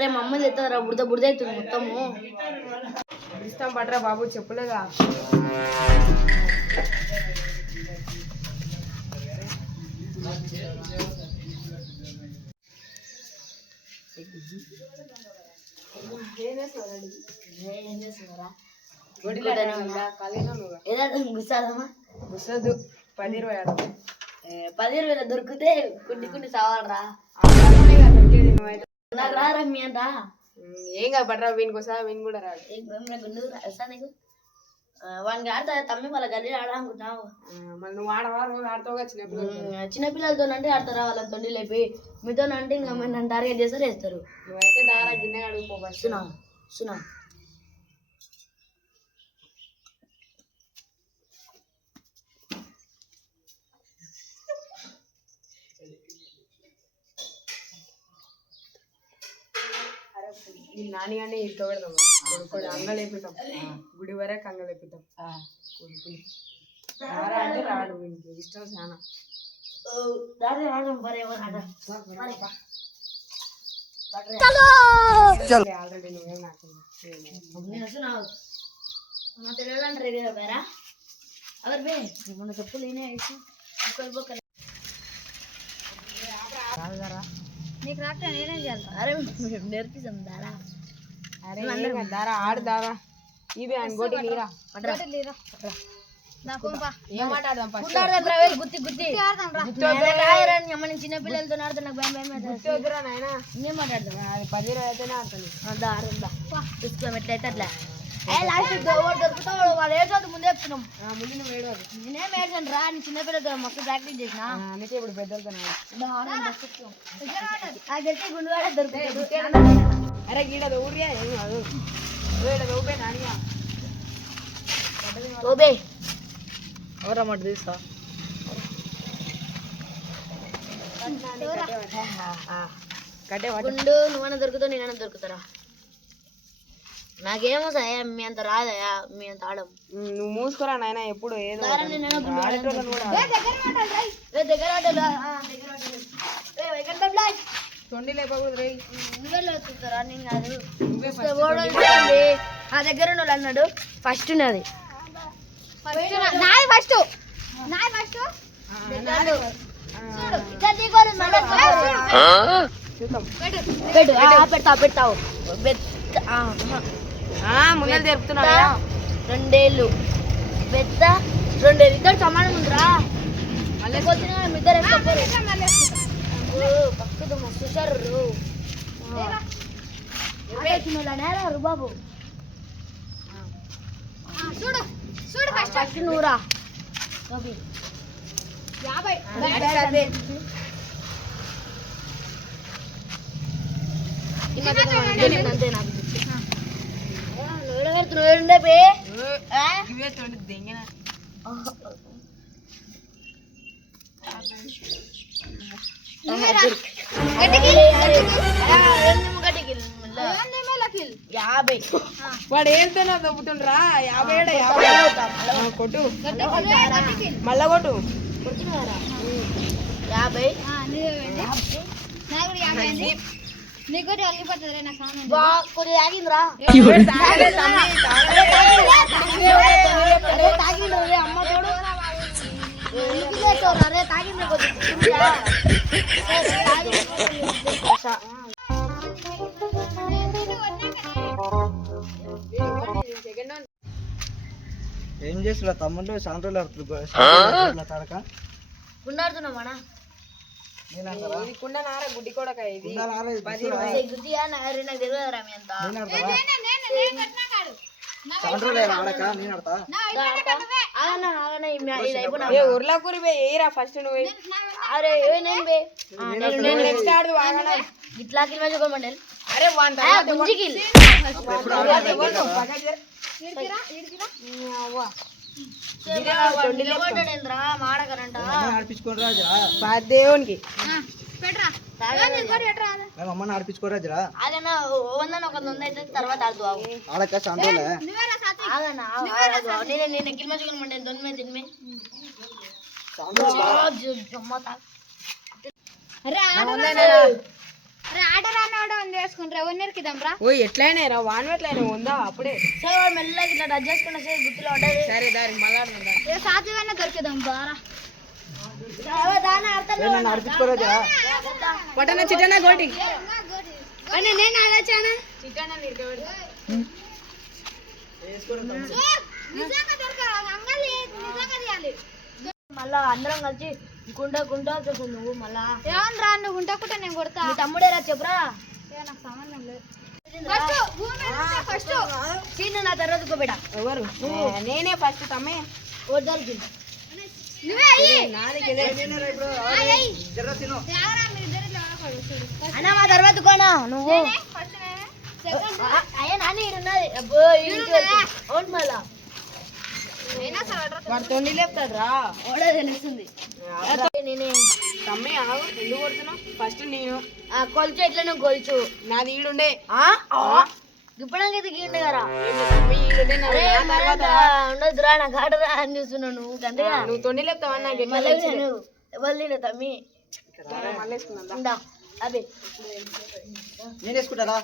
రే మా అమ్మ తెస్తారా బురద బురద అవుతుంది మొత్తము ఇస్తాం పట్రా బాబు చెప్పులేదా గుసదు 10-20 దొరికితే కుండి సావాలరా నాకు రారా మీ అంట ఏం కాదు పట్రా వీనికోసా వీని కూడా రాడు వానికి ఆడతా తమ్మి వాళ్ళ గల్లీ ఆడాలనుకుంటున్నావు మళ్ళీ నువ్వు ఆడవా రోజు ఆడతావుగా చిన్నపిల్లలతో అంటే ఆడతారా వాళ్ళ తొండి లేపి మీతో అంటే ఇంకా నన్ను టార్గెట్ చేస్తారు వేస్తారు నువ్వైతే దారా గిన్నె అడుగుపో సునా నాని అని ఇట్లా పెడతాం కొడుకు అంగలేపిద్దాం గుడి వరకు అంగలేపిద్దాం కొడుకుని రారా అంటే రాడు వీనికి ఇష్టం చాలా ఆల్రెడీ నువ్వేం నాకు చెప్పులు నీకు రాక నేనేం చేయాలి అరే నేర్పిస్తాం దారా అరే దారా ఆడు దారా ఇది అని గోటి నీరా ఏం మాట్లాడదాం చిన్న పిల్లలతో ఆడుతా నాకు భయం భయం వద్దురా నాయనా నేను మాట్లాడదాం అది 10-20 అయితేనే ఆడతాను ఎట్లయితే అట్లా దొరుకుతావు వాళ్ళు ఏడు ముందే చెప్తున్నాం ముందు నువ్వు ఏడు నేనేం ఏడ్చాను రా నీ చిన్న పిల్లలతో మస్తు ప్రాక్టీస్ చేసిన అందుకే ఇప్పుడు పెద్దలతో గుండుగాడ దొరుకుతాడు అరే గీడ ఊరియా ఏం కాదు ఊపే నానియా ఓబే ఎవరా మాట తీస్తా గుండు నువ్వన్నా దొరుకుతావు నేనన్నా దొరుకుతారా నాకేమో మీ అంత రాదయా మీ అంత ఆడం నువ్వు మూసుకోరా నాయన ఎప్పుడు ఏదో తొండి లేపకూడదు నువ్వెళ్ళరా నేను కాదు ఆ దగ్గర వాళ్ళు అన్నాడు ఫస్ట్ ఉన్నది పెడతావు ముందర జరుపుతున్నా 2 ఏళ్ళు పెద్ద 2 ఏళ్ళు ఇద్దరు సమానం ఉందిరా మళ్ళీ ఇద్దరు పక్కదు మస్తు బాబు ఫస్ట్ నువ్వురా 50 అంతే నాకు వాడు ఏంటో దొబ్బుతుండ్రా 50 కొట్టు మళ్ళా కొట్టు 50 నీకు అల్లిపోతుంది నాకు కొద్దిగా తాగిందిరా తాగిండ్రు అమ్మ తోడు అరే తాగిండ్రు కొద్దిగా ఏం చేస్తున్నా తమ్ముళ్ళు సాంట్రోలు తడక గుండాడుతున్నామా ఇది కుండ నార గుడ్డి కొడక ఇది ఉర్లాకూరి ఏరా ఫస్ట్ నువ్వు అరే నెక్స్ట్ ఆడు ఇట్లా కిలోమండి అరే దేవునికి అమ్మని ఆడిపించుకోరాజరా తర్వాత ఆడక సాంట్రోలే నేను కిలోమండి దొన్మే తిన్మే ఓ ఎట్లయినా రా వాన్ ఎట్లయినా ఉందా అప్పుడే సరే వాడు మెల్లగా ఇట్లా టచ్ చేసుకున్నా సరే గుర్తులో ఉండదు సరే దారి మళ్ళా సాధ్యమైన దొరికిదాం బారా దాని అర్థం నన్ను ఆడిపించుకోరా జరా పట్టణ చిట్టన గోటి నేను ఆలోచన చిట్టన మళ్ళా అందరం కలిసి గుండా గుండా వచ్చేసావు నువ్వు మళ్ళా ఏమన్నా రా నువ్వు గుంటకుంటే నేను కొడతా మీ తమ్ముడేరా చెప్పురా నాకు సంబంధం లేదు ఫస్ట్ సీన్ నా తర్వాత కోబెట ఎవరు నేనే ఫస్ట్ తమ్మే ఓడదానికి నువ్వే అయ్యి జరా తిను అన్న మా తర్వాత కోనా నువ్వు ఫస్ట్ అయ్యా నాన్న ఈడున్నది అబ్బో అవును మళ్ళా వాడు తొండి లేపుతాడు రా ఓడే తెలుస్తుంది నేనే తమ్మి ఆగు ఎందుకు కొడుతున్నావు ఫస్ట్ నేను కొలుచు ఎట్లా నువ్వు కొలుచు నాది ఈడుండే ఇప్పడానికి అయితే గీండే కదా తమ్మి ఈడుండే అరే నా తర్వాత ఉండదురా నాకు ఆడరా అని చూస్తున్నావు నువ్వు గంటగా నువ్వు తొండి లేపుతావా నాకు ఎట్లా మళ్ళీ తెలుసు? ఎవరు తమ్మి మళ్ళీ వేసుకుందా ఉందా అదే నేను వేసుకుంటారా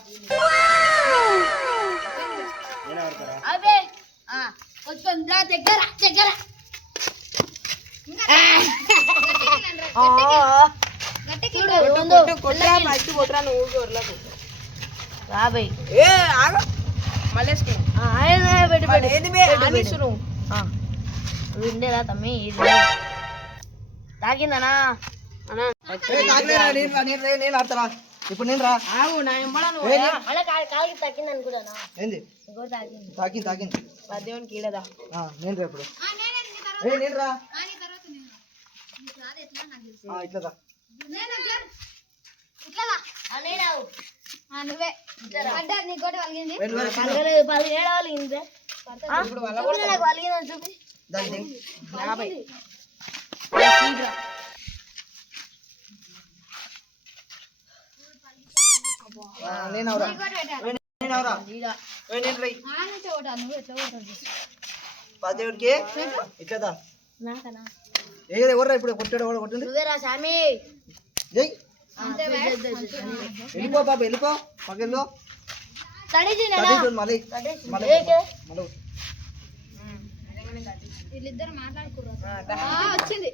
నేను ఆడతారా అదే కొంచెం దగ్గర దగ్గర కొట్టరా ఫస్ట్ కొట్టరా నువ్వు ఊరికే వదలకు. రాబోయ్ ఏ ఆగు మళ్ళీ వేసుకున్నా పెట్టి మళ్ళీ ఏంది బే ఆనిస్తు నువ్వు విండేరా తమ్మి ఇది తాకిందనా అన్నా నేను ఆడతారా ఇప్పుడు నేను రా ఆగు నా ఎంబడా నువ్వు మళ్ళీ కాలికి తాకింది అనుకున్నానా ఏంది ఇంకోటి తాకింది తాకింది తాకింది పద్దేవునికి ఈడదా నేను రా ఇప్పుడు నేను రా ఇట్లా రా నువ్వే పడ్డా నీ గోట వలిగింది పదిహేడు వాళ్ళకి ఇప్పుడు నాకు వాళ్ళకి చూపి దాని దిగు. 50 నేను అవరా నేను అవరా నేను రై ఆ నుంచి ఒకటా నువ్వు ఎట్లా కొట్టాలి పదేవుడికి ఇట్లా నాకనా ఏ ఎవర్రా ఇప్పుడు కొట్టాడు ఎవరు కొట్టింది నువ్వేరా స్వామి జై అంతే వెళ్ళిపో బాబు వెళ్ళిపో పక్కలో తడిచి మళ్ళీ మళ్ళీ మళ్ళీ వీళ్ళిద్దరు మాట్లాడుకుర్రు వచ్చింది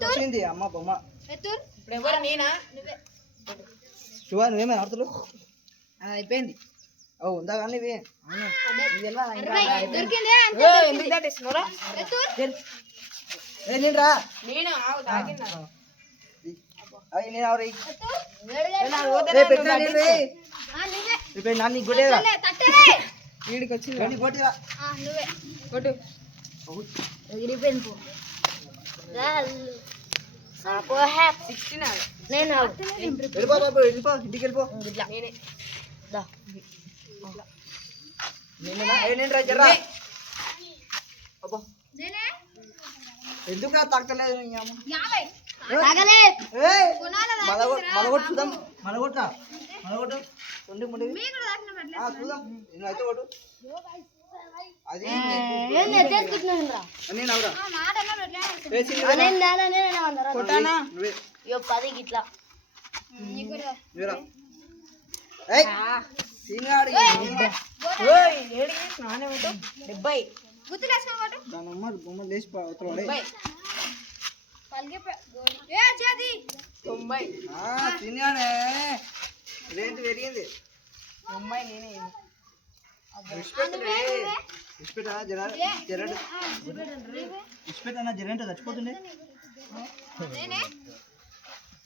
వచ్చింది అమ్మ బొమ్మ ఎత్తూరు ఇప్పుడు ఎవరు నేనా నువ్వే శివ నువ్వేమైనా ఆడుతులు అయిపోయింది ఓ ఉందా కానీ ఇవి దొరికింది ఎందుకు దాటిస్తున్నారా ఎత్తూరు నేను రా నేను ఆగు తాకిందా అవి నేను ఎవరు ఎత్తూరు పెట్టినా నేను నువ్వే ఇప్పుడు నాన్న కొట్టేరా తట్టలే వీడికి వచ్చింది కొట్టిరా నువ్వే కొట్టు విడిపోయింది పో పో 16 నేను వెళ్ళిపో బాబు వెళ్ళిపో ఇంటికి వెళ్ళిపో ఇట్లా నేనే దా నేను రా జర్రా అబ్బో నేనే ఎందుకు రా తాకలేదు 50 తాగలే మలగొట్టు చూద్దాం మలగొట్టా మలగొట్టు ఉండి ముందు మీకు దాకిన పట్ల చూద్దాం నేను అయితే కొట్టు అది చేసుకుంటున్నాను రా నేను అవరా మాట అన్నారు ఎట్లా కొట్టానా నువ్వే ఇగో 10 గిట్లా నీకు నువ్వేరా ఏయ్ సీనాడి ఓయ్ ఏడికి స్నానం ఏమిటో 70 గుర్తులు వేసుకోకూడదు దాని అమ్మ బొమ్మ లేచి అవతల 90 పలిగే ఏ చేది 90 సీనాడే రేట్ పెరిగింది 90 నేనే ఇష్టపెట్టా జరంట ఇష్టపెట్టా జరంట చచ్చిపోతుండే నేనే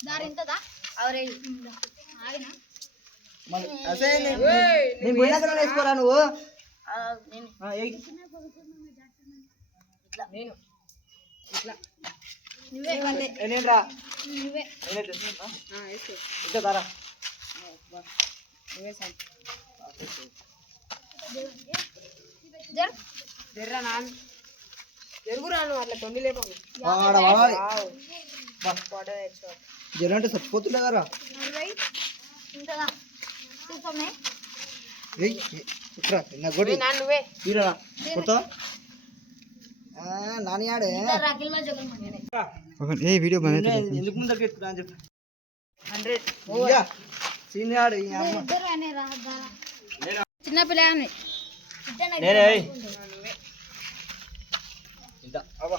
దారి ఇంతదా అవరే ఆగినా మళ్ళీ అసే నేను పోయినాక వేసుకోరా నువ్వు నేను ఏయ్. నేను ఇట్లా నువ్వే నేను రా నువ్వే వేసుకో ఇంకా దారా నువ్వే సార్ జర్ జర్రా నాన్న జరుగురా నువ్వు అట్లా తొండి లేపము వాడ వాడాలి వాటర్ తెచ్చుకో జరంట చచ్చిపోతుండే కదా 40 ఇంతదా చూసామే ఏయ్ ఇక్కడ నా గొడి నాన్న నువ్వే తీరా కొడతా నాని ఆడే రాకిల్ మా జగన్ ఏ వీడియో ఎందుకు ముందర పెట్టుకున్నా అని చెప్పి ఇయ్య. సీనియాడు ఈ అమ్మ. ఇద్దరు అనే రా చిన్న పిల్లని నేనే ఇంత అవ్వ.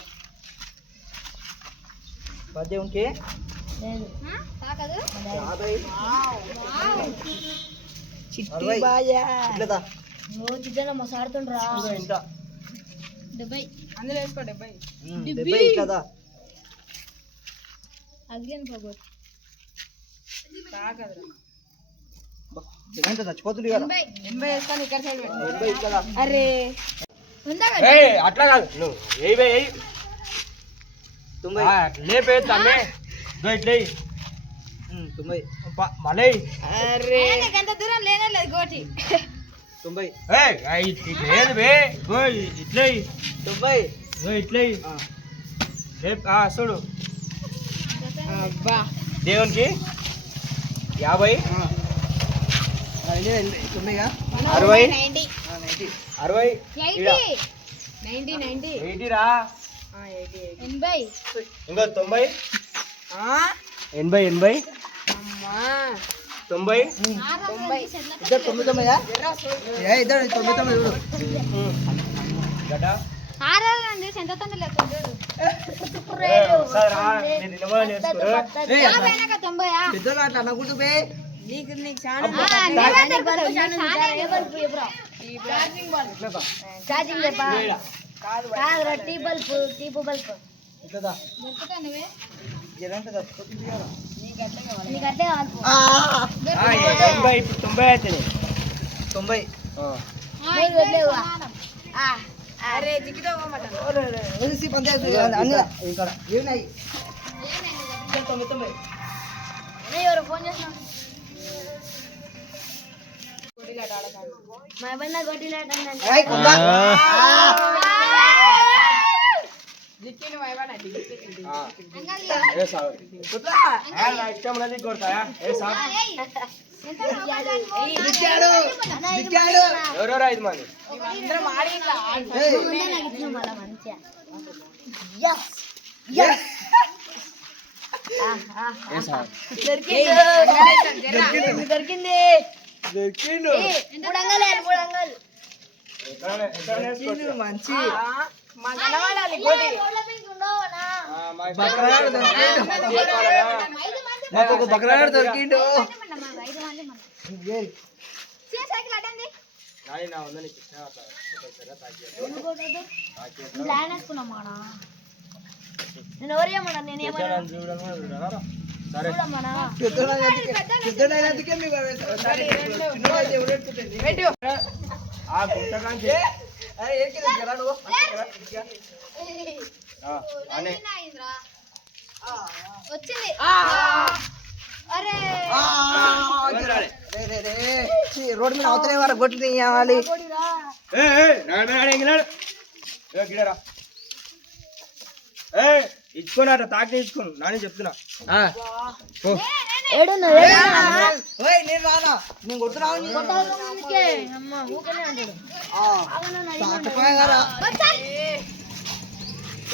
పద్దెనికి తాకదు 50 ఇట్లా నువ్వు చిట్టన మసాడుతుండ్రా ఇంత 70 అందులో వేసుకో 70. 70 ఇట్లా అదిగని పోగొట్టు తాగదురా. ఎంత చచ్చిపోతుంది కదా 80 వేసుకొని ఇక్కడ సైడ్ పెట్టు. 80 ఇట్లా అరే ఉందా ఏయ్ అట్లా కాదు నువ్వు ఏయ్ బే ఏయ్ 90 లేపే తమ్మే దో ఇట్లా 90 మళ్ళీ అరే ఎంత దూరం లేనే లేదు గోటి 90 ఏయ్ ఇట్లా లేదు బే ఓయ్ ఇట్లా 90 ఓయ్ ఇట్లా లేప్ చూడు అబ్బా దేవునికి 50 9గా 60 90 90 60 80 90 80 రా 80 80 ఇంకో 90 ఆ 80 80 అమ్మా 90 ఇద్దరు 99 ఏ ఇద్దరు 99 చూడు గడ్డ ఆరాలండి ఎంత తొందర లేకుండా ఒకసారి రా నేను నిలబడ నేర్చుకోరు వెనక 90 పెద్దలు అట్లా అనకూడదు బే నీకు చాలా ఛార్జింగ్ లేపా కాదురా టీ బల్బ్ ఇట్లా దొరుకుతా నువ్వే జరంటే చచ్చిపోతుంది కదా నీకు అట్లే కాదు 80 ఇప్పుడు 90 అవుతుంది 90 మూడు వదిలేవా అరే జిగితో పోమాట ఒలిసి పంచాయతీ అన్ని ఇక్కడ ఏనాయి 99 ఎవరు ఫోన్ చేస్తున్నా మా బండ గొడ్డిలాటండి ఏయ్ కొందా జిక్కిని వైవాన ఏ సార్ ఇష్టం ఉన్నది కొడతాయా ఏ సార్ దిక్కాడు దిక్కాడు ఎవరెవరు 5 మంది అందరం ఆడి ఇట్లా ఏయ్ మళ్ళా మంచిగా ఏ సార్ దొరికింది దొరికిండు మూడు అంగలు ఎక్కడ నేర్చుకోవచ్చు దొరికిండు మంచి మా కనవాడాలి గోటి బక్రాడు దొరికిండు మాకు ఒక బక్రాడు దొరికిండు 5 మంది మనం ఏయ్ సైకిల్ అటండి నాని నా ఉందని ఇచ్చిన అట్లా ప్లాన్ వేసుకున్నామాడా నేను ఎవరేమన్నా నేనేమన్నా చూడను సరే చూడమ్మా పెద్దనైనందుకే మీకు సరే చిన్నదైతే ఎవరెట్టుకుంటుంది పెట్టు ఆ గుంటకాంచి అరే ఏం కింద జరాడు అనే వచ్చింది అరే రోడ్డు మీద అవతలే వారు గొట్టు తీయాలి గిడరా ఏ ఇచ్చుకోనట తాకి ఇచ్చుకోను నాని చెప్తున్నా ఓయ్ నేను రానా నేను కొడుతున్నావు అమ్మ ఊకనే అంటాడు తాకపోయా కదా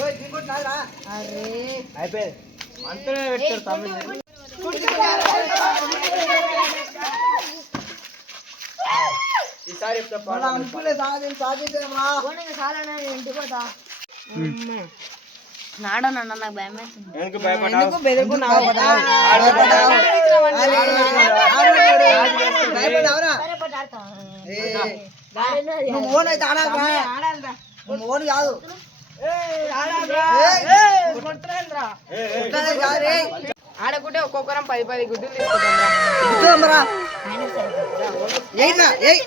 ఓయ్ నేను కొట్టినారా అరే అయిపోయింది అంతనే పెట్టారు తమ్ముడు ఈసారి చెప్తా మళ్ళా అనుకునే సాధించేమా పోనీ చాలా ఇంటికి పోతా నాడన్నా నాకు భయం వేస్తుంది ఎందుకు భయపడ్డావు బెదురుకున్నావు భయపడ్డావురా సరే పట్టు ఆడతా నువ్వు ఓన్ అయితే ఆడాలి ఆడాలిరా నువ్వు ఓన్ కాదు కొట్టాలి కాదు రే ఆడకుంటే ఒక్కొక్కరం 10 గుడ్డులు తీసుకుంటాం రా. ఏయ్నా ఏయ్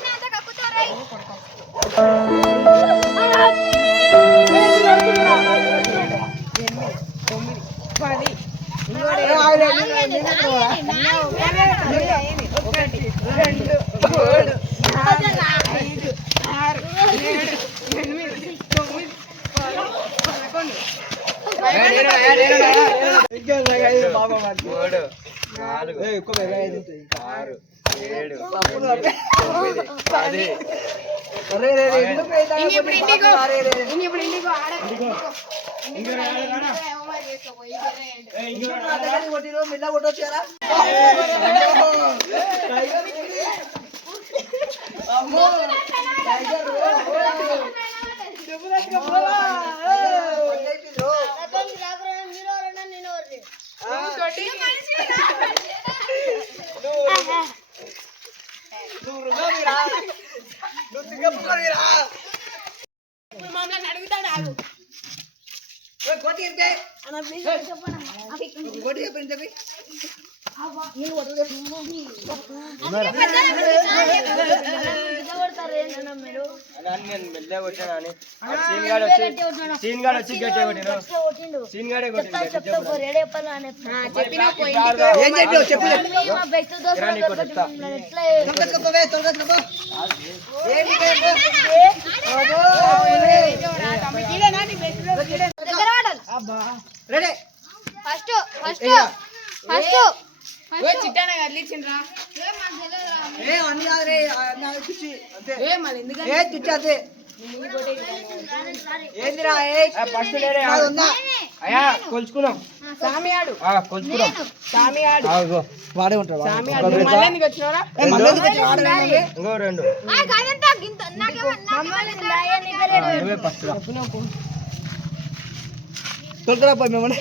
ఇప్పుడు ఇంటికి ఆడ కొట్టిరు మిల్ల కొట్టొచ్చారా అమ్మో టైగర్ రెడీ ఫస్ట్ చిట్టాన కదిలిచ్చిండ్రా ఏ అన్ని కాదురే అన్ని చూసి అంతే ఏ మళ్ళీ ఎందుకంటే ఏ తుచ్చి అంతే ఏందిరా ఏ ఫస్ట్ లేరే నాది ఉందా అయ్యా కొలుచుకున్నాం సామి ఆడు కొలుచుకున్నాం సామి ఆడు వాడే ఉంటాడు సామి ఆడు నువ్వు మళ్ళీ ఎందుకు వచ్చినావురా ఇంకో రెండు నువ్వే ఫస్ట్ తొలకరా పోయి మిమ్మల్ని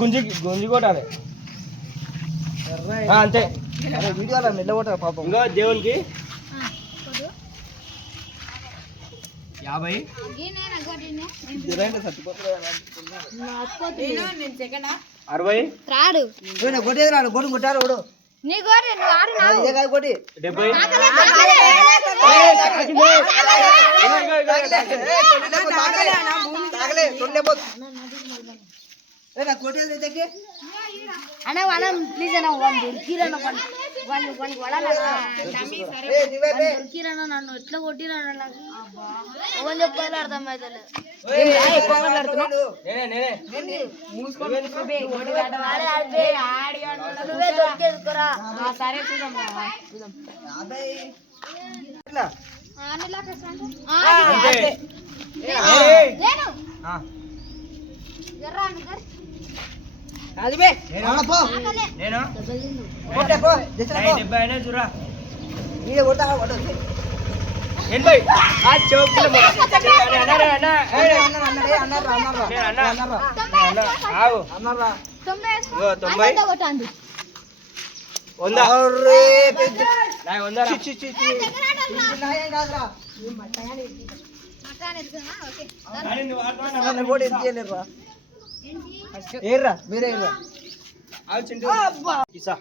గుంజి గుంజి కొట్టాలి అంతే వీడియోలో మెల్ల కొట్టారు పాపం ఇంకో దేవునికి 50 నేను సెకండ్ 60 రాడు కొట్టేది రాడు గొడ్డు కొట్టారు వాడు నీ గోరి నువ్వు ఆడు నా ఇదే కాదు కొట్టి 70 తాగలే తొండేపో కొట్టేది దగ్గర అన్న మనం ప్లీజ్ అన్న వన్ దొరికిరన్న వన్ దొరికిరన్న నన్ను ఎట్లా కొట్టిరన్న నాకు ఎవరు చెప్పాలి అర్థం అవుతలేదు నువ్వే దొరికేసుకోరా సరే చూద్దాం అది బే పో నేను కొట్టే పో దిశ పో 70 అయినా చూరా నీడే కొట్టా కొట్టొచ్చు 80 ఆ చౌకుల అన్నారా 90 కొట్టాండు 100 అరే నా 100 కాదురా అని నువ్వు ఆడుకోనా నన్ను కూడా ఎత్తియలేరురా ఏర్రా మీరే ఏర్రా ఆవు చింటూ కిసా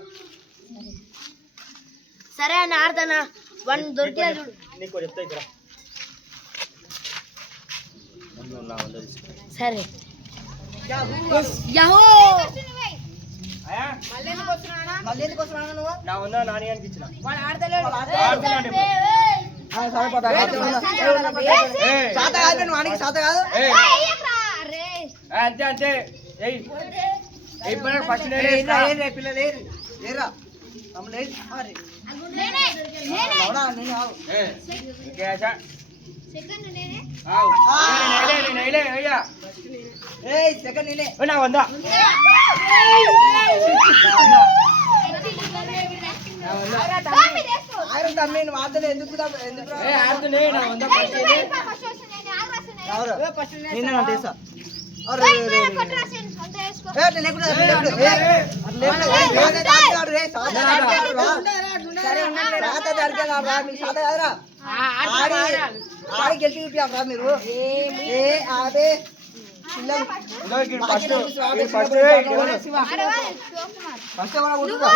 సరే అని ఆడతానా వన్ దొరికినా చూడు నీకు చెప్తా ఇక్కడ సరే యహో అయ్యా మళ్ళీ ఎందుకు వస్తున్నానా మళ్ళీ ఎందుకు వస్తున్నావు నువ్వు నా 100 నాని అని ఇచ్చిన వాడు ఆడతలేడు ఆడుతున్నాడు ఇప్పుడు. సరే పద సాత కాదు నువ్వు వానికి సాత కాదు ఏయ్, అంతే అంతే ఏయ్ ఇప్పుడు ఫస్ట్ నేనే ఏర్రా ఏర్రా పిల్లలు ఏర్రి ఏర్రా మమ్మల్ని ఏర్రి అవునా నేను ఆవు ఇంకే ఆశా ఆవు నేనే అయ్యా ఏయ్ సెకండ్ నేనే నా 100 ఆయన తమ్మి నువ్వు ఆడతాను ఎందుకు ఎందుకు ఏ ఆడుతునే నా 100 ఫస్ట్ రావురా ఫస్ట్ నిన్న నా తీసా అరే గెలిచి చూపిరా మీరు ఏ అదే పిల్లలు ఫస్ట్ ఫస్ట్ ఫస్ట్ ఎవరా కొట్టురా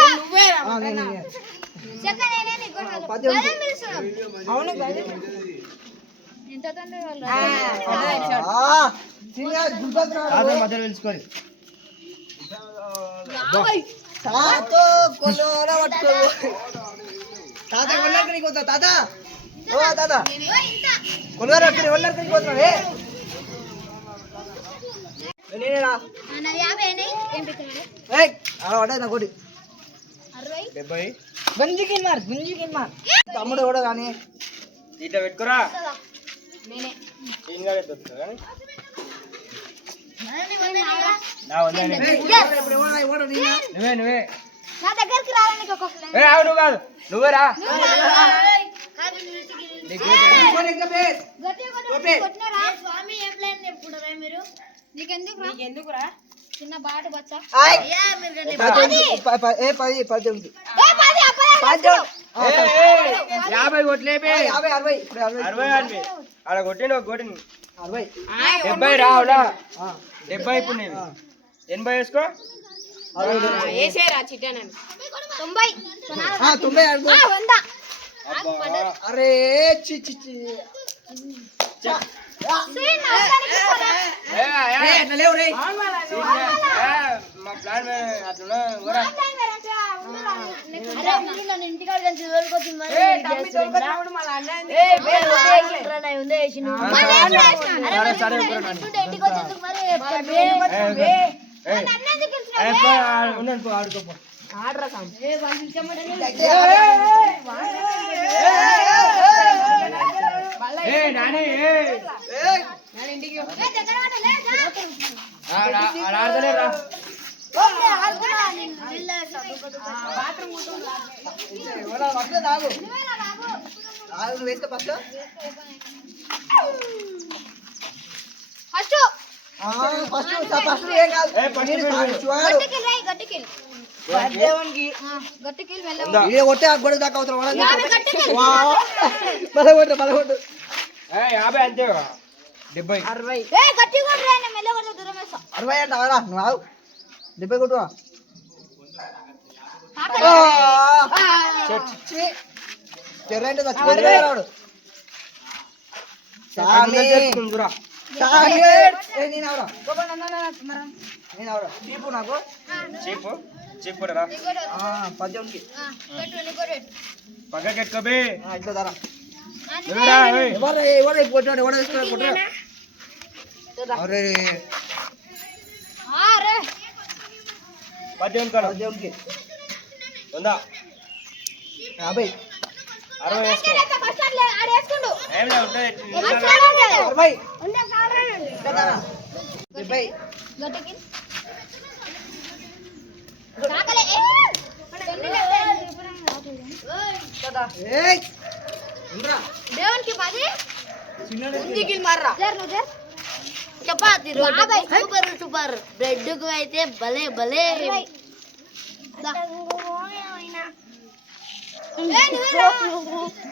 అవును మధ్యలో తెలుసుకోవాలి తాతో కొల్లోర పట్టుకో తాత కొల్లరికి నీకు పోతావు తాత ఓ తాత కొల్లోర పట్టుకుని కొల్లరికి నీకు పోతున్నావే నేనేరా ఏయ్ అలా పడ్డా నా కొట్టి 70 గుంజుకి మార్ తమ్ముడు కూడా కానీ ఇట్లా పెట్టుకోరా నేనే ఈయనగా దొరుకుతుంది కానీ నా ఉందని ఇప్పుడు ఎవడు నీనా? నువ్వే నా దగ్గరికి రావడానికి ఒక ఫ్లాన్ ఏ ఆవు నువ్వు కాదు నువ్వే రా ఫోన్ ఎక్కడ బే? కొట్టినారా స్వామి ఏం ప్లాన్ చెప్పుకుంటారా మీరు నీకెందుకురా చిన్న బాట బచ్చా ఆయ్. ఏ 10 ఉంది. 10 50 కొట్లేపే 50 60 ఇప్పుడు 60 60 అని ఆడ కొట్టిండు ఒక కొట్టిండు 60 70 రావులా 70 ఇప్పుడు నేను 80 వేసుకో 90 90 అడుగు. 100 అరే చి చి చి అట్లా లేవు రే. మా ప్లాన్ అట్లా కూడా ఇంటికాడ తోలుకొచ్చింది మరి సరే ఇంటికి వచ్చేందుకు మరి ఉండండి ఆడుకోపో నాని ఆడతలే రా ఎవడా అట్లా తాగు. తాగు నువ్వు వేసుకో ఫస్ట్. ఫస్ట్ ఫస్ట్ ఏం కాదు. ఏ, first నేను మీరు. చూడాలి. గట్టికిల్ మెల్ల ఏ కొట్టే ఆ గొడవ దాకా అవసరం పదకొండు 50 అంతే 70 గట్టి కొట్టరా మెల్ల కొడతా దూరం వేస్తా 60 అంటే అవరా నువ్వు ఆగు 70 కొట్టు చెర్రంటే చచ్చిపోయాడు రా నేను అవరా చీపు నాకు చీప్ కూడా రా 10కి పక్కకి ఎట్టుకోబే ఇట్లా ధర నువ్వురా ఎవరు కొట్టాడు ఎవరు వేసుకున్నాడు కొట్టాడు అరే అరే 10 అనుకోడు 10కి ఉందా 50 60 వేసుకో ఫస్ట్ అట్లే ఆడేసుకుండు ఏం లేదు ఉంటాయి 60 70 గట్టికిల్ కాకలే ఏయ్ ఉండరా దేవునికి 10 ఇంటికి మార్రా జర్ చపాతి సూపర్ సూపర్ బ్రెడ్ కు అయితే భలే భలే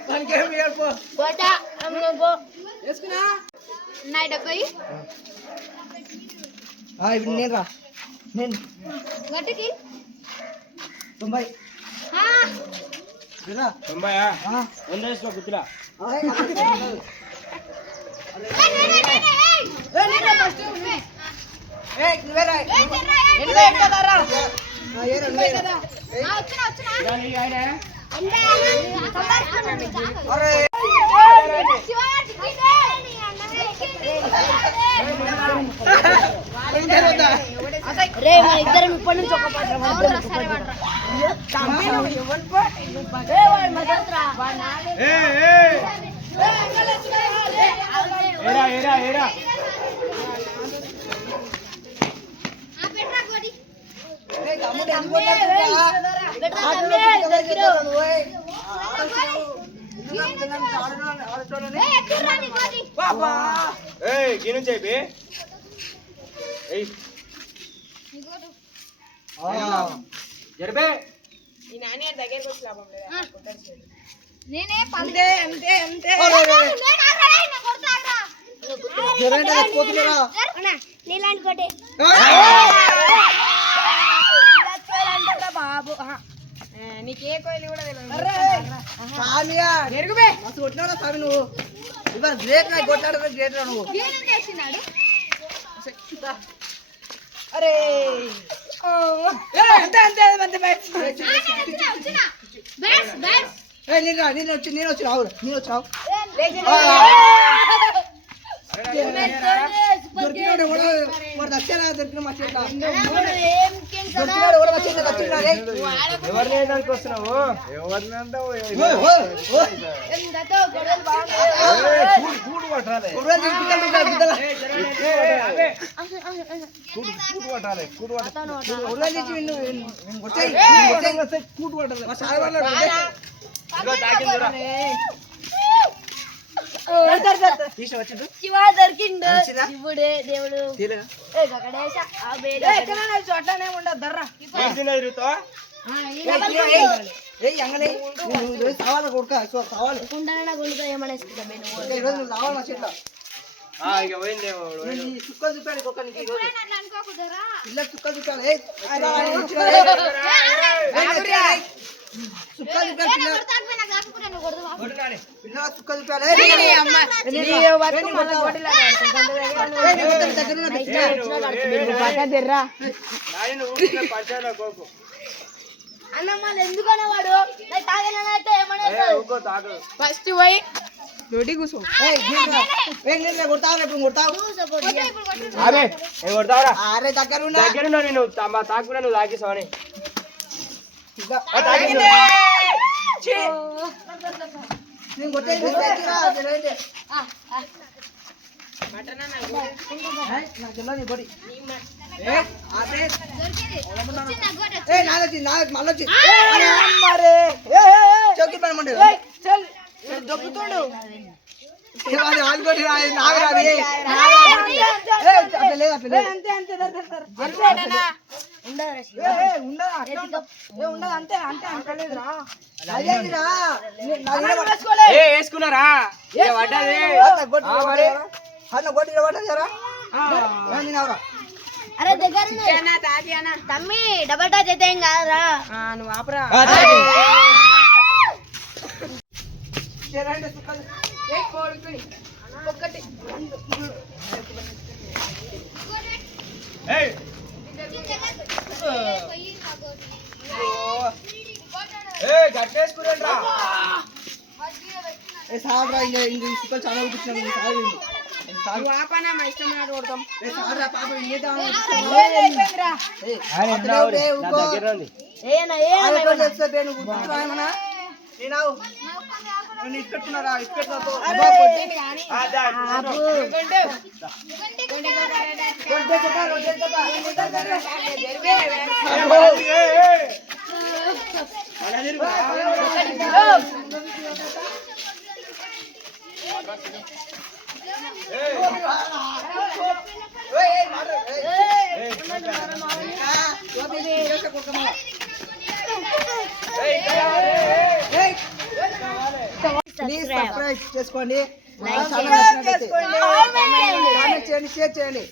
మనకేం ఏడుపో పోటా అమ్మగో వేసుకున్నా నైట్ పోయి ఇప్పుడు నేను రా నేను గట్టికి 90 రా 90 100 వేసుకో గుర్తులా నువ్వేరా రే మన ఇద్దరం ఇప్పటి నుంచి ఒక పాత్ర ఏరా గిను చెప్పి జరిపే నేనే నీలాంటి కొట్టే బాబు నీకే కోయిలు కూడా మస్తు కొట్టినావు స్వామి నువ్వు ఇవాళ గ్రేట్ నాకు కొట్టాడు గ్రేట్ రా నువ్వు ఏం చేసినాడు అరే నేను వచ్చి రావు నేను వచ్చి రావు దొరికినాడు కూడా మరి దచ్చారా దొరికిన మా చేత ఏం కింగ్స్ అన్నా? దొరికినాడు కూడా మా చేత దచ్చినాడే ఎవరిని వేయడానికి వస్తున్నావు ఏం దత్తో గొడవలు బాగున్నాయి. గుర్రం తీసుకుంటాడు గుద్దల గుర్రం తీసి విన్ను కొట్టాయి కూటు పడ్డది మా సార్ వాళ్ళ ఇదిగో తాకిందిరా. తీసి వచ్చిండు శివ దొరికిండు. మంచిదా? శివుడే దేవుడు. తీయలేదా? ఏ గగడేశ ఆ బేడ అట్లానే ఉండదు దర్రా మంచిగా తిరుగుతావా? ఏయ్ అంగలే నువ్వు సావాలి కొడుక సావాలి కుండన గుండుతో ఏమని వేసుకుంటా నేను. ఈరోజు నువ్వు సావాలి మా చేత ఇక పోయింది ఈ చుక్కలు చూపాడు కొక్క నీకు ఈరోజు అట్లా అనుకోకుదరా పిల్లకి చుక్కలు చూపాలి చుక్కలు చూపాలి పిల్ల నాకు కాకపోతే నువ్వు కొడదు పిల్ల చుక్కలు చూపాలి కోకు అన్న మళ్ళీ ఎందుకు అనేవాడు తాగినైతే ఏమని వేస్తాడు? తాగు ఫస్ట్ పోయి రోడ్డు కూర్చో కొడతావు రేపు కొడతావు అరే ఏం కొడతావరా అరే దగ్గర దగ్గర నేను తాకుండా నువ్వు తాగేసావని నేను కొట్టేది నాకు తెలియదు కొడి నాదొచ్చి మళ్ళొచ్చి చౌకి పని మండే దొక్కుతాడు ఉండదు అంతే అంటే అంటలేదురా వేసుకున్నారా పడ్డది అరే దగ్గర తమ్మి డబల్ టచ్ అయితే ఏం కాదురా. నువ్వు ఆపరా ఒక్కటి గట్టేసుకురండి సారా ఇంకా చాలా చూపించాను నువ్వు ఆపనా మా ఇష్టం కొడతాం సారా పాప దగ్గర ఉంది ఏనా నేను ఇష్టపెట్టున్నారా ఇష్టపెట్టినతో ప్లీజ్ సబ్స్క్రైబ్ చేసుకోండి కామెంట్ చేయండి షేర్ చేయండి